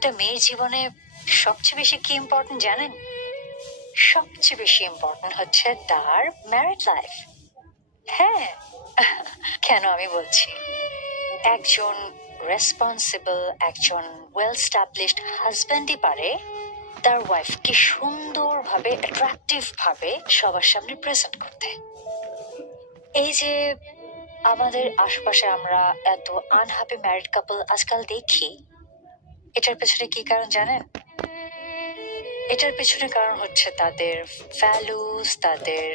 একটা মেয়ের জীবনে সবচেয়ে বেশি কি ইম্পর্টেন্ট জানেন? সবচেয়ে বেশি ইম্পর্টেন্ট হচ্ছে তার ম্যারিড লাইফ। হ্যাঁ, কেন আমি বলছি, একজন রেসপন্সিবল, একজন ওয়েল স্টাবলিশড হাজব্যান্ডই পারে তার ওয়াইফকে সুন্দরভাবে, অ্যাট্রাকটিভ ভাবে সবার সামনে প্রেজেন্ট করতে। এই যে আমাদের আশেপাশে আমরা এত আনহ্যাপি ম্যারিড কাপল আজকাল দেখি, এটার পেছনে কি কারণ জানেন? এটার পেছনে কারণ হচ্ছে তাদের ভ্যালুস, তাদের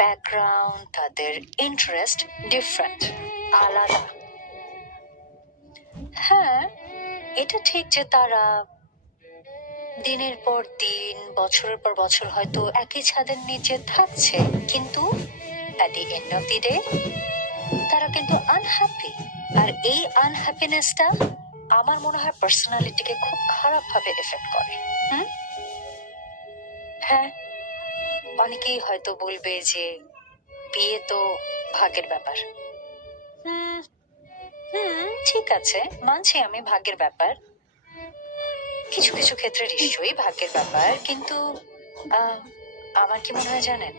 ব্যাকগ্রাউন্ড, তাদের ইন্টারেস্ট ডিফারেন্ট, আলাদা। হ্যাঁ, এটা ঠিক যে তারা দিনের পর দিন, বছরের পর বছর হয়তো একই ছাদের নিচে থাকছে, কিন্তু at the end of the day তারা কিন্তু আনহ্যাপি। আর এই আনহ্যাপিনেসটা আমার মনে হয় পার্সোনালিটিকে খুব খারাপ ভাবে এফেক্ট করে। হুম, হ্যাঁ, অনেকেই হয়তো বলবে যে বিয়ে তো ভাগ্যের ব্যাপার। হুম হুম, ঠিক আছে, মানছি আমি ভাগ্যের ব্যাপার, কিছু কিছু ক্ষেত্রে নিশ্চয়ই ভাগ্যের ব্যাপার, কিন্তু আহ, আমার কি মনে হয় জানেন,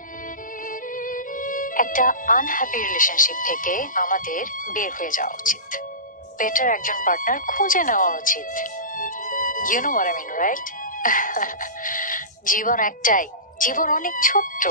একটা আনহ্যাপি রিলেশনশিপ থেকে আমাদের বের হয়ে যাওয়া উচিত, বেটার একজন পার্টনার খুঁজে নেওয়া উচিত। You know what I mean, right? জীবন একটাই, জীবন অনেক ছোট্ট,